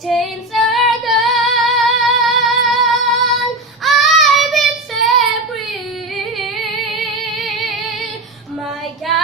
chains are gone. I've been set free. My God.